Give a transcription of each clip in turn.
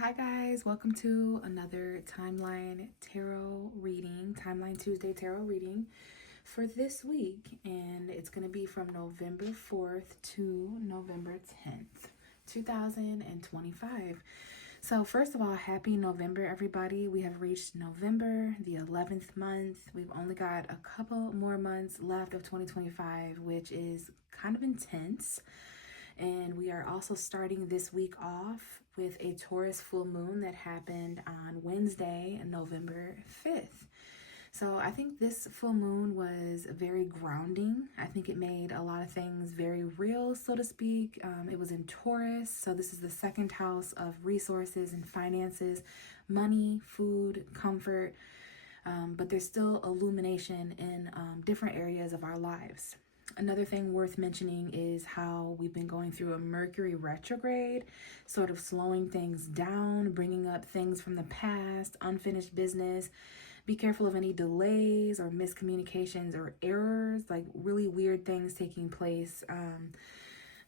Hi guys, welcome to another Timeline Tarot reading, Timeline Tuesday Tarot reading for this week. And it's going to be from November 4th to November 10th, 2025. So first of all, happy November, everybody. We have reached November, the 11th month. We've only got a couple more months left of 2025, which is kind of intense. And we are also starting this week off with a Taurus full moon that happened on Wednesday, November 5th. So I think this full moon was very grounding. I think it made a lot of things very real, so to speak. It was in Taurus, so this is the second house of resources and finances, money, food, comfort, but there's still illumination in different areas of our lives. Another thing worth mentioning is how we've been going through a Mercury retrograde, sort of slowing things down, bringing up things from the past, unfinished business. Be careful of any delays or miscommunications or errors, like really weird things taking place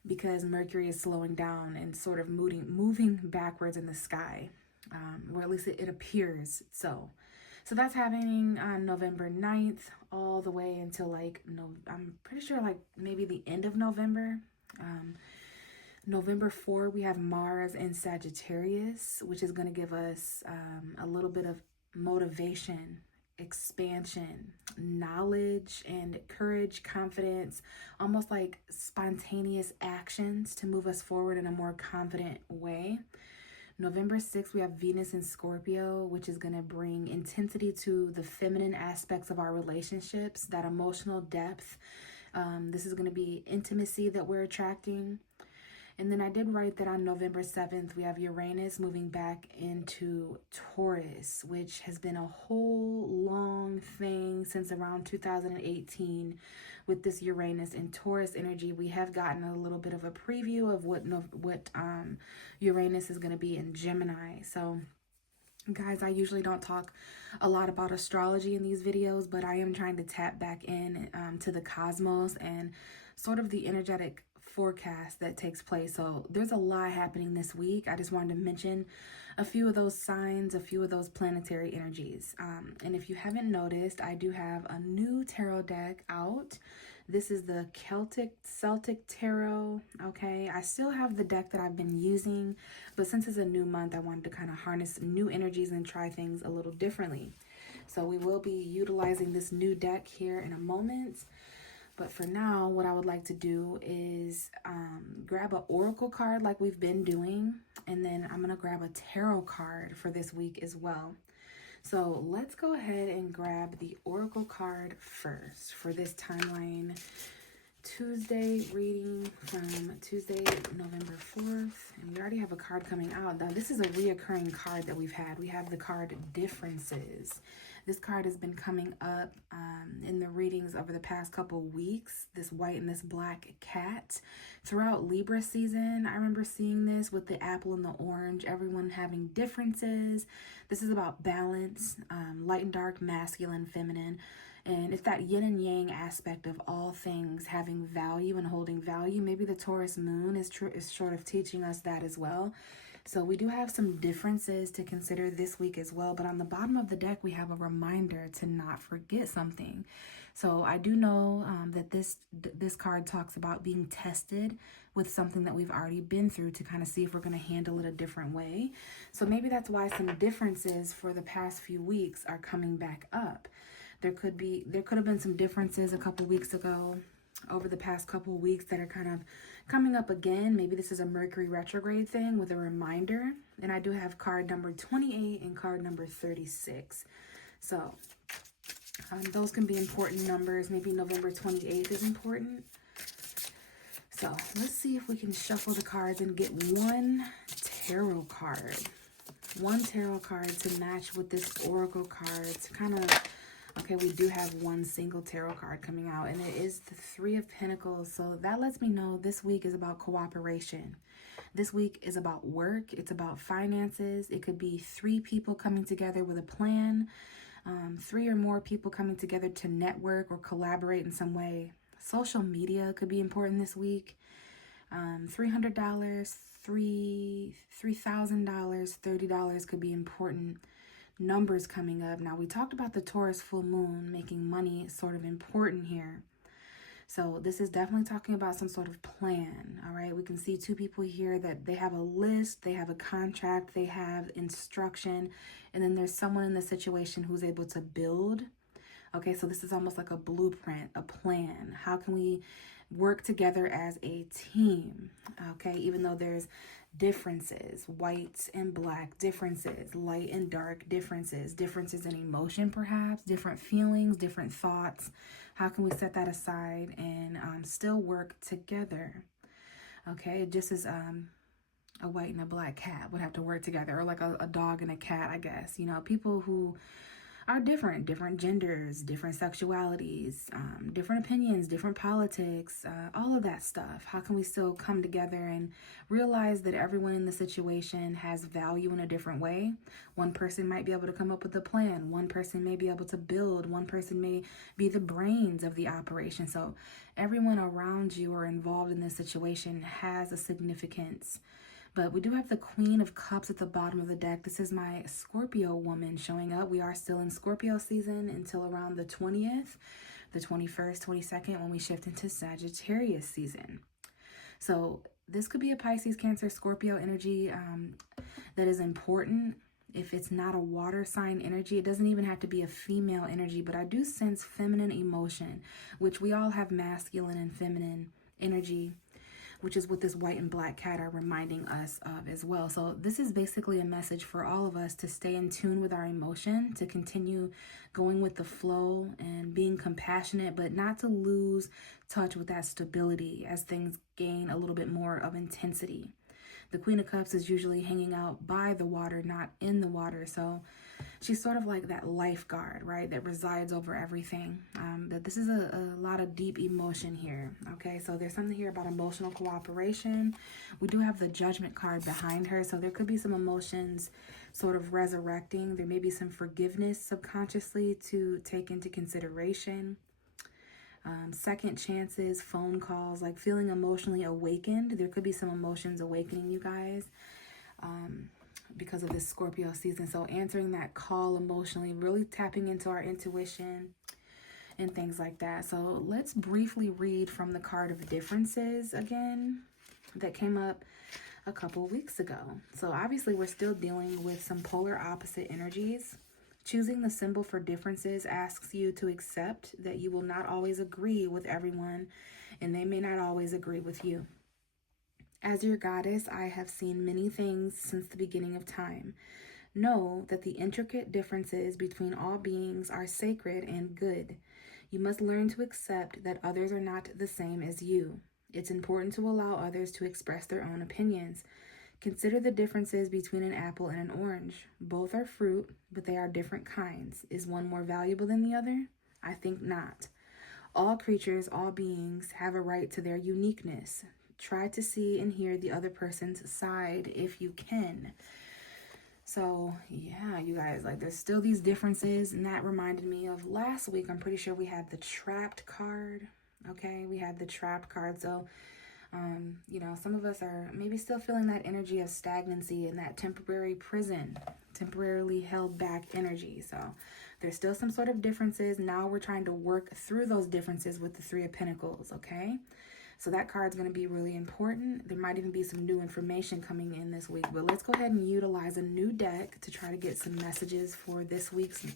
because Mercury is slowing down and sort of moving backwards in the sky, or at least it appears so. So that's happening on November 9th all the way until I'm pretty sure maybe the end of November. November 4, we have Mars in Sagittarius, which is going to give us a little bit of motivation, expansion, knowledge, and courage, confidence, almost like spontaneous actions to move us forward in a more confident way. November 6th, we have Venus in Scorpio, which is going to bring intensity to the feminine aspects of our relationships, that emotional depth. This is going to be intimacy that we're attracting. And then I did write that on November 7th, we have Uranus moving back into Taurus, which has been a whole long thing since around 2018. With this Uranus and Taurus energy, we have gotten a little bit of a preview of what Uranus is going to be in Gemini. So guys, I usually don't talk a lot about astrology in these videos, but I am trying to tap back in to the cosmos and sort of the energetic forecast that takes place. So there's a lot happening this week. I just wanted to mention a few of those signs, a few of those planetary energies. And if you haven't noticed, I do have a new tarot deck out. This is the Celtic Tarot, okay? I still have the deck that I've been using, but since it's a new month, I wanted to kind of harness new energies and try things a little differently. So we will be utilizing this new deck here in a moment. But for now, what I would like to do is grab an oracle card like we've been doing, and then I'm going to grab a tarot card for this week as well. So let's go ahead and grab the oracle card first for this timeline Tuesday reading from Tuesday, November 4th. And we already have a card coming out. Now, this is a reoccurring card that we've had. We have the card Differences. This card has been coming up in the readings over the past couple weeks. This white and this black cat. Throughout Libra season, I remember seeing this with the apple and the orange. Everyone having differences. This is about balance, light and dark, masculine, feminine. And it's that yin and yang aspect of all things having value and holding value. Maybe the Taurus moon is sort of teaching us that as well. So we do have some differences to consider this week as well. But on the bottom of the deck, we have a reminder to not forget something. So I do know that this card talks about being tested with something that we've already been through to kind of see if we're going to handle it a different way. So maybe that's why some differences for the past few weeks are coming back up. There could have been some differences a couple weeks ago, over the past couple weeks, that are kind of coming up again. Maybe this is a Mercury retrograde thing with a reminder. And I do have card number 28 and card number 36. So those can be important numbers. Maybe November 28th is important. So let's see if we can shuffle the cards and get one tarot card. One tarot card to match with this oracle card to kind of... Okay, we do have one single tarot card coming out, and it is the Three of Pentacles. So that lets me know this week is about cooperation. This week is about work. It's about finances. It could be 3 people coming together with a plan, 3 or more people coming together to network or collaborate in some way. Social media could be important this week. $300, $3,000, $30 could be important numbers coming up. Now, we talked about the Taurus full moon making money sort of important here. So this is definitely talking about some sort of plan, all right? We can see two people here that they have a list, they have a contract, they have instruction, and then there's someone in the situation who's able to build. Okay, so this is almost like a blueprint, a plan. How can we work together as a team? Okay, even though there's differences, white and black differences, light and dark differences in emotion perhaps, different feelings, different thoughts. How can we set that aside and still work together? Okay, just as a white and a black cat would have to work together, or like a dog and a cat, I guess. You know, people who are different genders, different sexualities, different opinions, different politics, all of that stuff. How can we still come together and realize that everyone in the situation has value in a different way? One person might be able to come up with a plan. One person may be able to build. One person may be the brains of the operation. So everyone around you or involved in this situation has a significance. But we do have the Queen of Cups at the bottom of the deck. This is my Scorpio woman showing up. We are still in Scorpio season until around the 20th, the 21st, 22nd, when we shift into Sagittarius season. So this could be a Pisces, Cancer, Scorpio energy that is important. If it's not a water sign energy, it doesn't even have to be a female energy, but I do sense feminine emotion, which we all have masculine and feminine energy, which is what this white and black cat are reminding us of as well. So this is basically a message for all of us to stay in tune with our emotion, to continue going with the flow and being compassionate, but not to lose touch with that stability as things gain a little bit more of intensity. The Queen of Cups is usually hanging out by the water, not in the water. So she's sort of like that lifeguard, right, that resides over everything. That this is a lot of deep emotion here, okay? So there's something here about emotional cooperation. We do have the Judgment card behind her, so there could be some emotions sort of resurrecting. There may be some forgiveness subconsciously to take into consideration. Second chances, phone calls, like feeling emotionally awakened. There could be some emotions awakening you guys. Because of this Scorpio season. So answering that call emotionally, really tapping into our intuition and things like that. So let's briefly read from the card of differences again that came up a couple weeks ago. So obviously we're still dealing with some polar opposite energies. Choosing the symbol for differences asks you to accept that you will not always agree with everyone, and they may not always agree with you. As your goddess, I have seen many things since the beginning of time. Know that the intricate differences between all beings are sacred and good. You must learn to accept that others are not the same as you. It's important to allow others to express their own opinions. Consider the differences between an apple and an orange. Both are fruit, but they are different kinds. Is one more valuable than the other? I think not. All creatures, all beings, have a right to their uniqueness. Try to see and hear the other person's side if you can. So yeah, you guys, like there's still these differences, and that reminded me of last week. I'm pretty sure we had the Trapped card. Okay, we had the Trapped card. So you know, some of us are maybe still feeling that energy of stagnancy and that temporary prison, temporarily held back energy. So there's still some sort of differences. Now we're trying to work through those differences with the Three of Pentacles, okay? So that card's going to be really important. There might even be some new information coming in this week. But let's go ahead and utilize a new deck to try to get some messages for this week's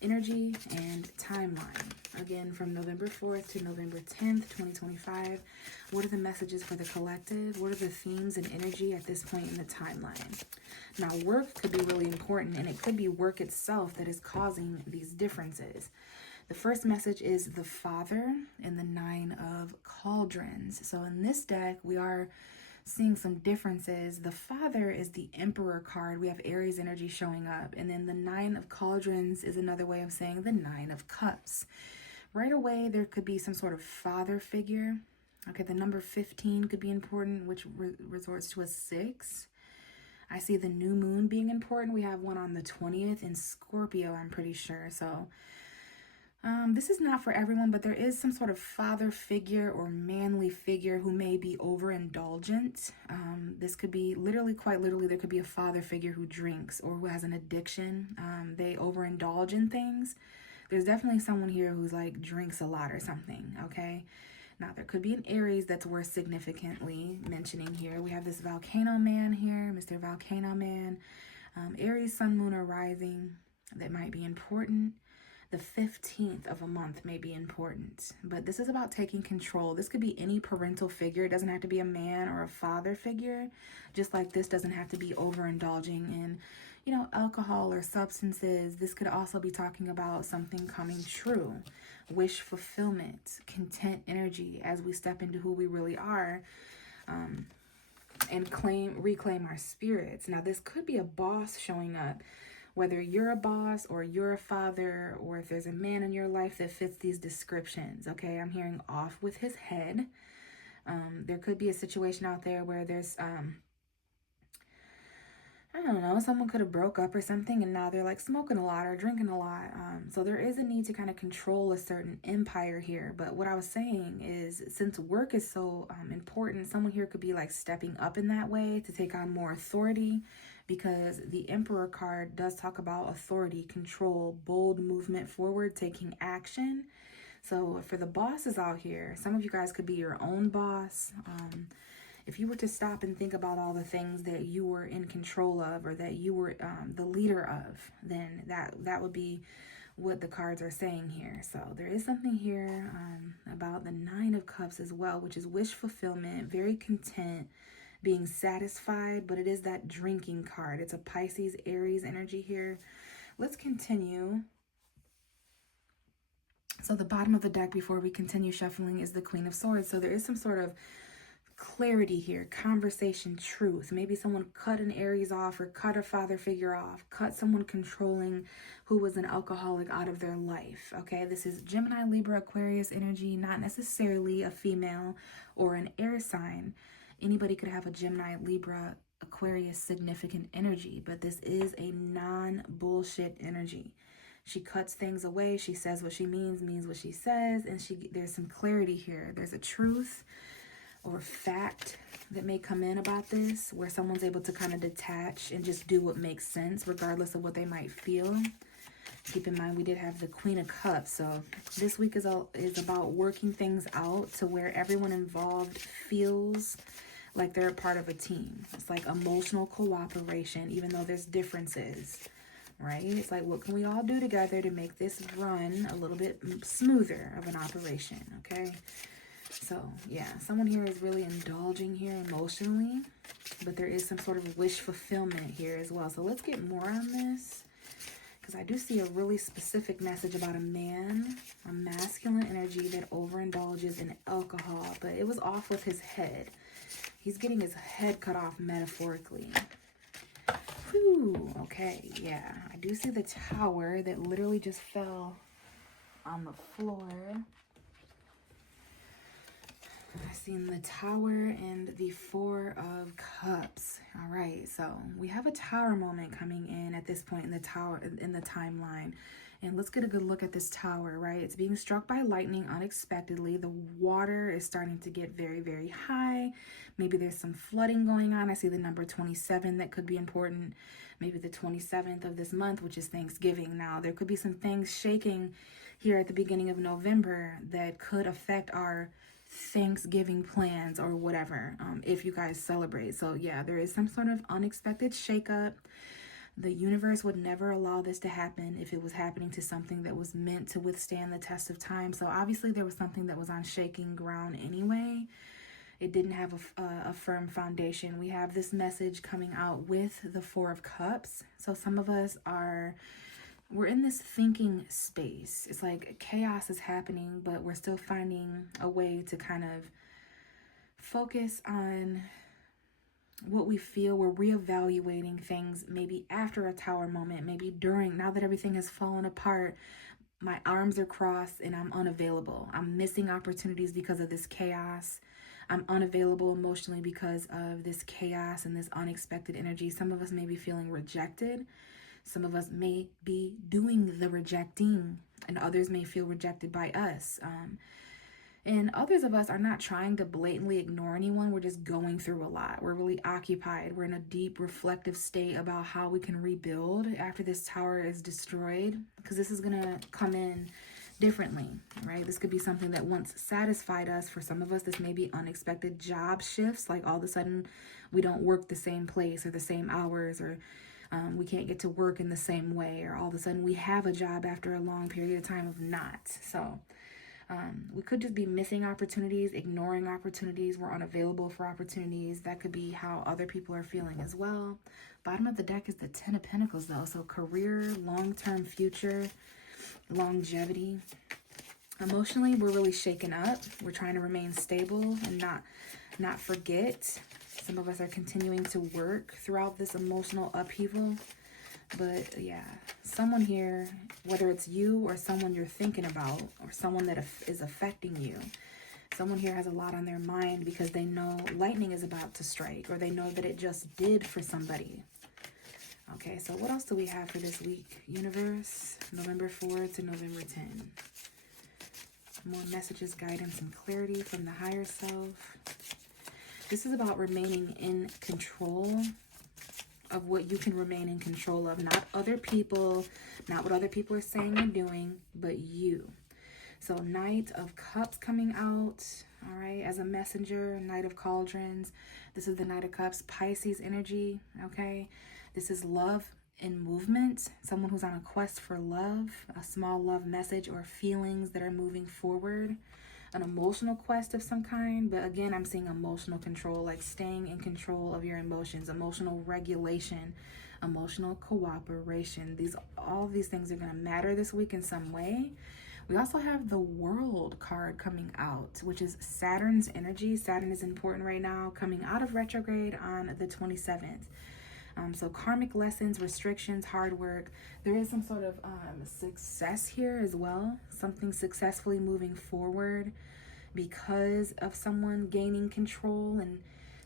energy and timeline. Again, from November 4th to November 10th, 2025. What are the messages for the collective? What are the themes and energy at this point in the timeline? Now, work could be really important, and it could be work itself that is causing these differences. The first message is the Father and the Nine of Cauldrons. So in this deck, we are seeing some differences. The Father is the Emperor card. We have Aries energy showing up. And then the Nine of Cauldrons is another way of saying the Nine of Cups. Right away, there could be some sort of father figure. Okay, the number 15 could be important, which resorts to a 6. I see the new moon being important. We have one on the 20th in Scorpio, I'm pretty sure. So This is not for everyone, but there is some sort of father figure or manly figure who may be overindulgent. This could be literally, quite literally, there could be a father figure who drinks or who has an addiction. They overindulge in things. There's definitely someone here who's like drinks a lot or something, okay? Now, there could be an Aries that's worth significantly mentioning here. We have this Volcano Man here, Mr. Volcano Man. Aries, Sun, Moon, or Rising, that might be important. The 15th of a month may be important, but this is about taking control. This could be any parental figure. It doesn't have to be a man or a father figure, just like this doesn't have to be overindulging in, alcohol or substances. This could also be talking about something coming true, wish fulfillment, content energy as we step into who we really are, and reclaim our spirits. Now, this could be a boss showing up. Whether you're a boss or you're a father, or if there's a man in your life that fits these descriptions, okay? I'm hearing off with his head. There could be a situation out there where there's, I don't know, someone could have broke up or something and now they're like smoking a lot or drinking a lot. So there is a need to kind of control a certain empire here. But what I was saying is, since work is so important, someone here could be like stepping up in that way to take on more authority, because the Emperor card does talk about authority, control, bold movement forward, taking action. So for the bosses out here, some of you guys could be your own boss. If you were to stop and think about all the things that you were in control of, or that you were the leader of, then that would be what the cards are saying here. So there is something here about the Nine of Cups as well, which is wish fulfillment, very content, being satisfied, but it is that drinking card. It's a Pisces, Aries energy here. Let's continue. So the bottom of the deck before we continue shuffling is the Queen of Swords. So there is some sort of clarity here, conversation, truth. Maybe someone cut an Aries off, or cut a father figure off, cut someone controlling who was an alcoholic out of their life. Okay, this is Gemini, Libra, Aquarius energy, not necessarily a female or an air sign. Anybody could have a Gemini, Libra, Aquarius significant energy, but this is a non-bullshit energy. She cuts things away. She says what she means what she says, and there's some clarity here. There's a truth or fact that may come in about this, where someone's able to kind of detach and just do what makes sense, regardless of what they might feel. Keep in mind, we did have the Queen of Cups, so this week is about working things out to where everyone involved feels like they're a part of a team. It's like emotional cooperation, even though there's differences, right? It's like, what can we all do together to make this run a little bit smoother of an operation, okay? So, yeah, someone here is really indulging here emotionally, but there is some sort of wish fulfillment here as well. So let's get more on this, because I do see a really specific message about a man, a masculine energy that overindulges in alcohol, but it was off with his head. He's getting his head cut off metaphorically. Whew, okay, yeah. I do see the Tower that literally just fell on the floor. I've seen the Tower and the Four of Cups. All right, so we have a Tower moment coming in at this point in the Tower, in the timeline. And let's get a good look at this Tower, right? It's being struck by lightning unexpectedly. The water is starting to get very, very high. Maybe there's some flooding going on. I see the number 27 that could be important. Maybe the 27th of this month, which is Thanksgiving. Now, there could be some things shaking here at the beginning of November that could affect our Thanksgiving plans or whatever, if you guys celebrate. So yeah, there is some sort of unexpected shakeup. The universe would never allow this to happen if it was happening to something that was meant to withstand the test of time. So obviously there was something that was on shaking ground anyway. It didn't have a firm foundation. We have this message coming out with the Four of Cups. So some of us we're in this thinking space. It's like chaos is happening, but we're still finding a way to kind of focus on what we feel. We're reevaluating things, maybe after a Tower moment, maybe during. Now that everything has fallen apart, my arms are crossed and I'm unavailable. I'm missing opportunities because of this chaos. I'm unavailable emotionally because of this chaos and this unexpected energy. Some of us may be feeling rejected. Some of us may be doing the rejecting, and others may feel rejected by us. And others of us are not trying to blatantly ignore anyone. We're just going through a lot. We're really occupied. We're in a deep reflective state about how we can rebuild after this tower is destroyed, because this is going to come in differently, right? This could be something that once satisfied us. For some of us, this may be unexpected job shifts, like all of a sudden we don't work the same place or the same hours, or we can't get to work in the same way, or all of a sudden we have a job after a long period of time of not. So we could just be missing opportunities, ignoring opportunities. We're unavailable for opportunities. That could be how other people are feeling as well. Bottom of the deck is the Ten of Pentacles, though. So career, long-term future, longevity. Emotionally, we're really shaken up. We're trying to remain stable and not forget. Some of us are continuing to work throughout this emotional upheaval. But yeah, someone here, whether it's you or someone you're thinking about or someone that is affecting you, someone here has a lot on their mind because they know lightning is about to strike, or they know that it just did for somebody. Okay, so what else do we have for this week? Universe, November 4 to November 10. More messages, guidance, and clarity from the higher self. This is about remaining in control of what you can remain in control of. Not other people, not what other people are saying or doing, but you. So Knight of Cups coming out, all right, as a messenger. Knight of Cauldrons. This is the Knight of Cups, Pisces energy, okay? This is love in movement. Someone who's on a quest for love, a small love message or feelings that are moving forward. An emotional quest of some kind, but again, I'm seeing emotional control, like staying in control of your emotions, emotional regulation, emotional cooperation. All of these things are going to matter this week in some way. We also have the World card coming out, which is Saturn's energy. Saturn is important right now, coming out of retrograde on the 27th. So karmic lessons, restrictions, hard work. There is some sort of success here as well. Something successfully moving forward because of someone gaining control and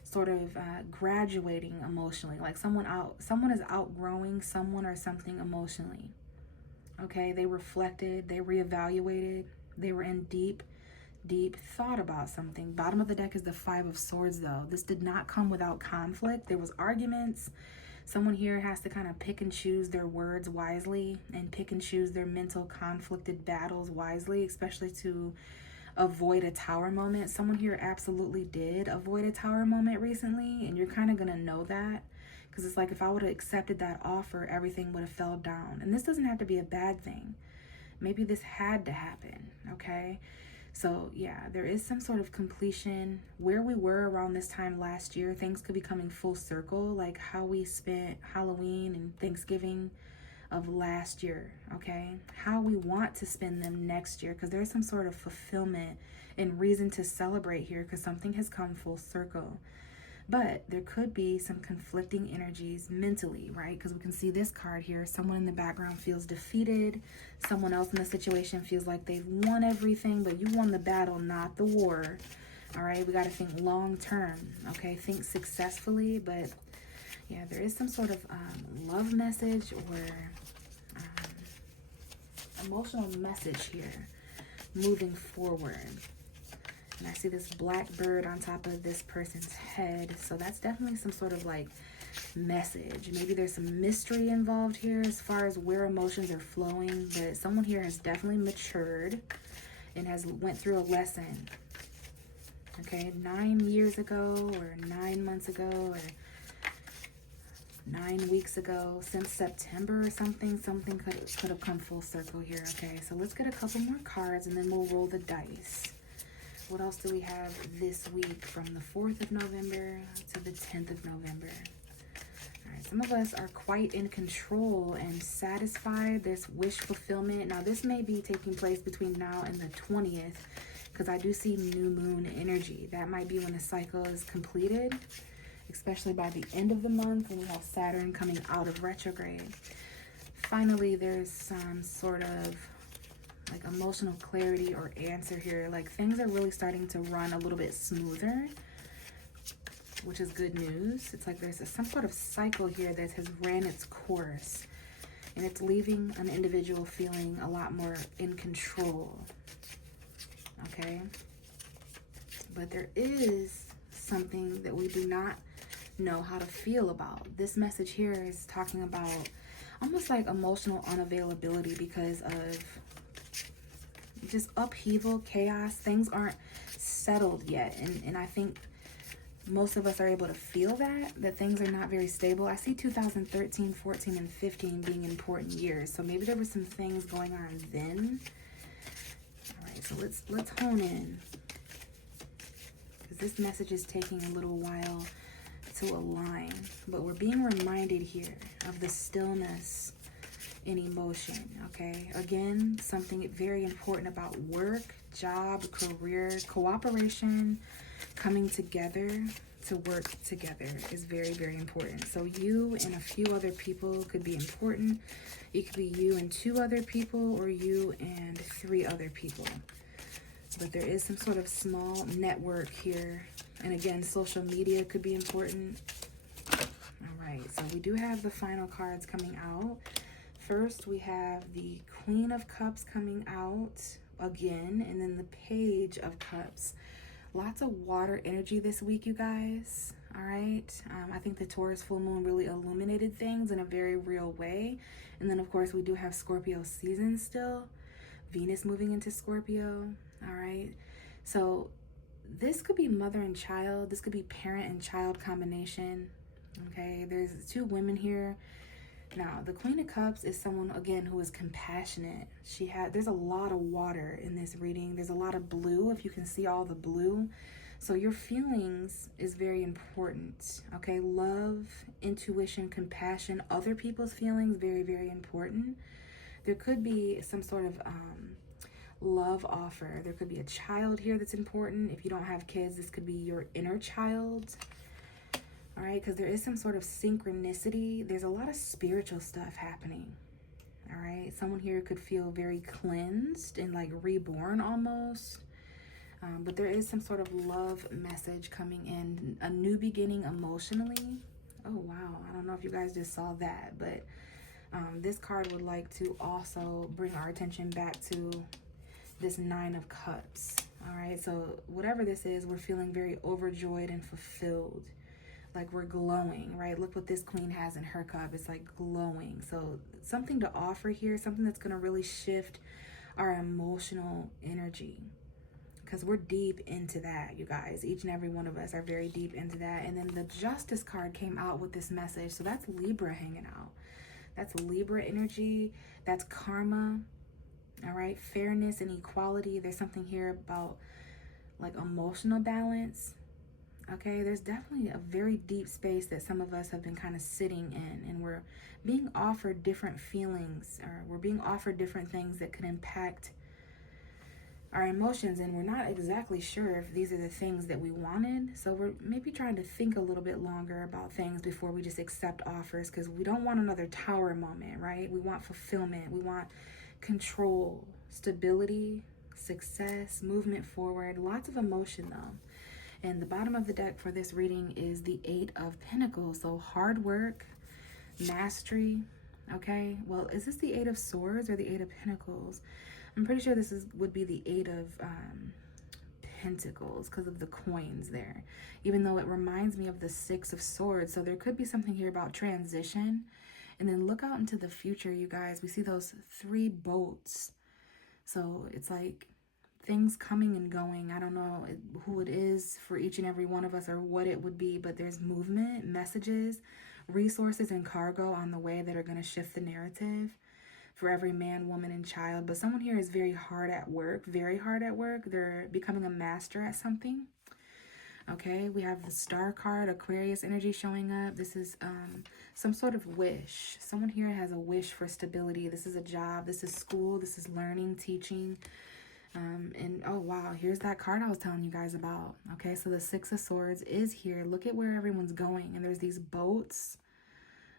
sort of graduating emotionally. Like someone is outgrowing someone or something emotionally. Okay, they reflected, they reevaluated, they were in deep thought about something. Bottom of the deck is the Five of Swords, though. This did not come without conflict. There was arguments. Someone here has to kind of pick and choose their words wisely and pick and choose their mental conflicted battles wisely, especially to avoid a tower moment. Someone here absolutely did avoid a tower moment recently, and you're kind of going to know that, because it's like if I would have accepted that offer, everything would have fell down. And this doesn't have to be a bad thing. Maybe this had to happen, okay? So yeah, there is some sort of completion. Where we were around this time last year, things could be coming full circle, like how we spent Halloween and Thanksgiving of last year, okay? How we want to spend them next year, because there's some sort of fulfillment and reason to celebrate here, because something has come full circle. But there could be some conflicting energies mentally, right? Because we can see this card here. Someone in the background feels defeated. Someone else in the situation feels like they've won everything, but you won the battle, not the war. All right, we got to think long term, okay? Think successfully, but yeah, there is some sort of love message or emotional message here moving forward. And I see this black bird on top of this person's head. So that's definitely some sort of like message. Maybe there's some mystery involved here as far as where emotions are flowing. But someone here has definitely matured and has went through a lesson. Okay, 9 years ago or 9 months ago or 9 weeks ago, since September or something could have come full circle here. Okay, so let's get a couple more cards and then we'll roll the dice. What else do we have this week from the 4th of November to the 10th of November? All right, some of us are quite in control and satisfied. There's wish fulfillment. Now, this may be taking place between now and the 20th, because I do see new moon energy. That might be when the cycle is completed, especially by the end of the month when we have Saturn coming out of retrograde. Finally, there's some sort of like emotional clarity or answer here. Like things are really starting to run a little bit smoother, which is good news. It's like there's some sort of cycle here that has ran its course. And it's leaving an individual feeling a lot more in control. Okay? But there is something that we do not know how to feel about. This message here is talking about almost like emotional unavailability because of just upheaval, chaos. Things aren't settled yet. And I think most of us are able to feel that things are not very stable. I see 2013, 14, and 15 being important years. So maybe there were some things going on then. All right, so let's hone in, because this message is taking a little while to align. But we're being reminded here of the stillness in emotion, okay? Again, something very important about work, job, career, cooperation, coming together to work together is very, very important. So you and a few other people could be important. It could be you and 2 other people, or you and 3 other people. But there is some sort of small network here. And again, social media could be important. All right, so we do have the final cards coming out. First, we have the Queen of Cups coming out again, and then the Page of Cups. Lots of water energy this week, you guys. All right. I think the Taurus full moon really illuminated things in a very real way. And then, of course, we do have Scorpio season still. Venus moving into Scorpio. All right. So this could be mother and child. This could be parent and child combination. Okay. There's 2 women here. Now, the Queen of Cups is someone, again, who is compassionate. There's a lot of water in this reading. There's a lot of blue, if you can see all the blue. So your feelings is very important, okay? Love, intuition, compassion, other people's feelings, very, very important. There could be some sort of love offer. There could be a child here that's important. If you don't have kids, this could be your inner child. All right, because there is some sort of synchronicity. There's a lot of spiritual stuff happening. All right, someone here could feel very cleansed and like reborn almost. But there is some sort of love message coming in, a new beginning emotionally. Oh, wow. I don't know if you guys just saw that, but this card would like to also bring our attention back to this 9 of Cups. All right, so whatever this is, we're feeling very overjoyed and fulfilled. Like we're glowing, right? Look what this queen has in her cup. It's like glowing. So something to offer here, something that's going to really shift our emotional energy, because we're deep into that, you guys. Each and every one of us are very deep into that. And then the Justice card came out with this message. So that's Libra hanging out. That's Libra energy. That's karma. All right. Fairness and equality. There's something here about like emotional balance. Okay, there's definitely a very deep space that some of us have been kind of sitting in, and we're being offered different feelings, or we're being offered different things that could impact our emotions, and we're not exactly sure if these are the things that we wanted. So we're maybe trying to think a little bit longer about things before we just accept offers, because we don't want another tower moment, right? We want fulfillment. We want control, stability, success, movement forward. Lots of emotion though. And the bottom of the deck for this reading is the 8 of Pentacles. So hard work, mastery, okay? Well, is this the 8 of Swords or the 8 of Pentacles? I'm pretty sure this would be the 8 of Pentacles because of the coins there, even though it reminds me of the 6 of Swords. So there could be something here about transition. And then look out into the future, you guys. We see those 3 boats. So it's like things coming and going. I don't know who it is for each and every one of us or what it would be, but there's movement, messages, resources, and cargo on the way that are going to shift the narrative for every man, woman, and child. But someone here is very hard at work, very hard at work. They're becoming a master at something. Okay, we have the Star card, Aquarius energy showing up. This is some sort of wish. Someone here has a wish for stability. This is a job. This is school. This is learning, teaching. And oh wow, here's that card I was telling you guys about. Okay, so the 6 of Swords is here. Look at where everyone's going, and there's these boats.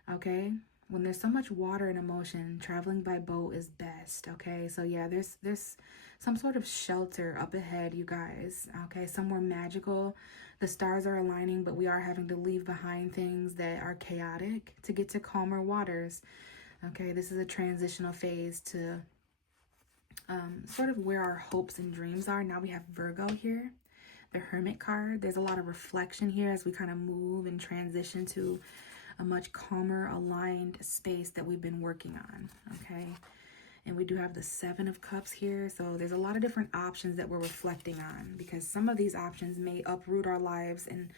Okay, when there's so much water and emotion, traveling by boat is best. Okay, so yeah, there's some sort of shelter up ahead, you guys. Okay, somewhere magical. The stars are aligning, but we are having to leave behind things that are chaotic to get to calmer waters. Okay, this is a transitional phase to sort of where our hopes and dreams are. Now we have Virgo here, the Hermit card. There's a lot of reflection here as we kind of move and transition to a much calmer, aligned space that we've been working on, okay? And we do have the Seven of Cups here. So there's a lot of different options that we're reflecting on, because some of these options may uproot our lives and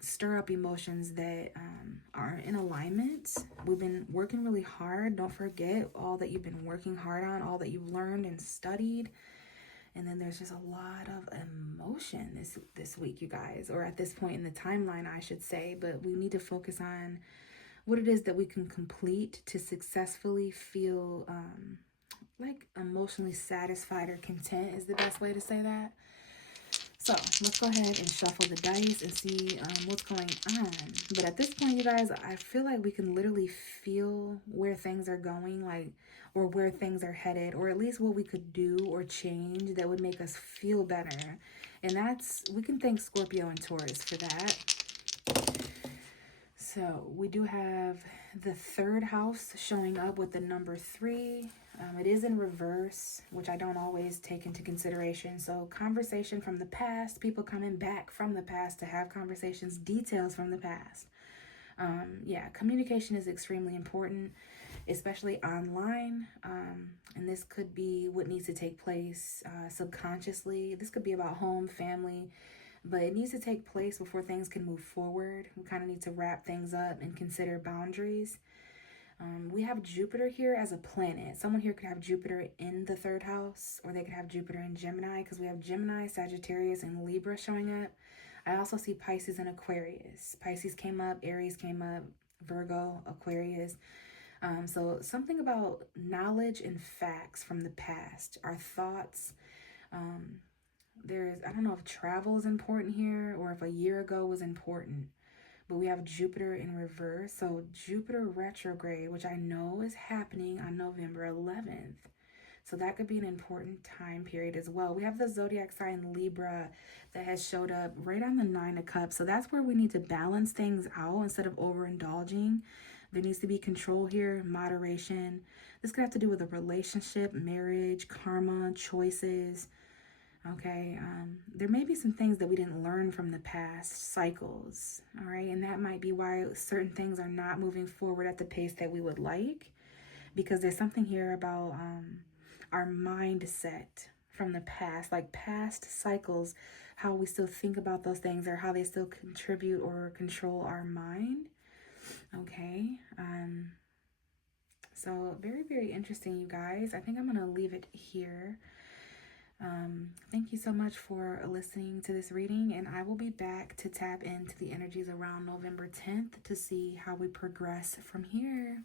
stir up emotions that are in alignment. We've been working really hard. Don't forget all that you've been working hard on, all that you've learned and studied. And then there's just a lot of emotion this week, you guys, or at this point in the timeline, I should say. But we need to focus on what it is that we can complete to successfully feel like emotionally satisfied or content is the best way to say that. So let's go ahead and shuffle the dice and see what's going on. But at this point, you guys, I feel like we can literally feel where things are going, like, or where things are headed, or at least what we could do or change that would make us feel better. And we can thank Scorpio and Taurus for that. So we do have the third house showing up with the number 3. It is in reverse, which I don't always take into consideration. So conversation from the past, people coming back from the past to have conversations, details from the past. Yeah, communication is extremely important, especially online. And this could be what needs to take place subconsciously. This could be about home, family, but it needs to take place before things can move forward. We kind of need to wrap things up and consider boundaries. We have Jupiter here as a planet. Someone here could have Jupiter in the third house, or they could have Jupiter in Gemini, because we have Gemini, Sagittarius, and Libra showing up. I also see Pisces and Aquarius. Pisces came up, Aries came up, Virgo, Aquarius. So something about knowledge and facts from the past, our thoughts. I don't know if travel is important here or if a year ago was important. But we have Jupiter in reverse. So Jupiter retrograde, which I know is happening on November 11th. So that could be an important time period as well. We have the zodiac sign Libra that has showed up right on the 9 of Cups. So that's where we need to balance things out instead of overindulging. There needs to be control here, moderation. This could have to do with a relationship, marriage, karma, choices. Okay, there may be some things that we didn't learn from the past cycles, all right? And that might be why certain things are not moving forward at the pace that we would like, because there's something here about our mindset from the past, like past cycles, how we still think about those things or how they still contribute or control our mind, okay? So very, very interesting, you guys. I think I'm going to leave it here. Thank you so much for listening to this reading, and I will be back to tap into the energies around November 10th to see how we progress from here.